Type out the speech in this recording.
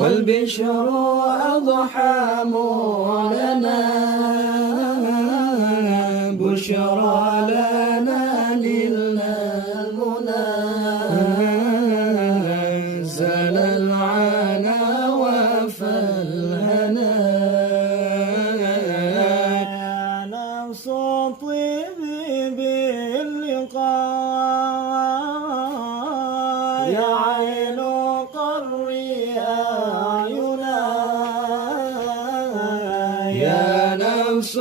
والبشر أضحى لنا بشرى لنا نلنا المنى زل العنا وفى الهنا يا نفس طيبي باللقاء يا عين قري أعينا يا نفس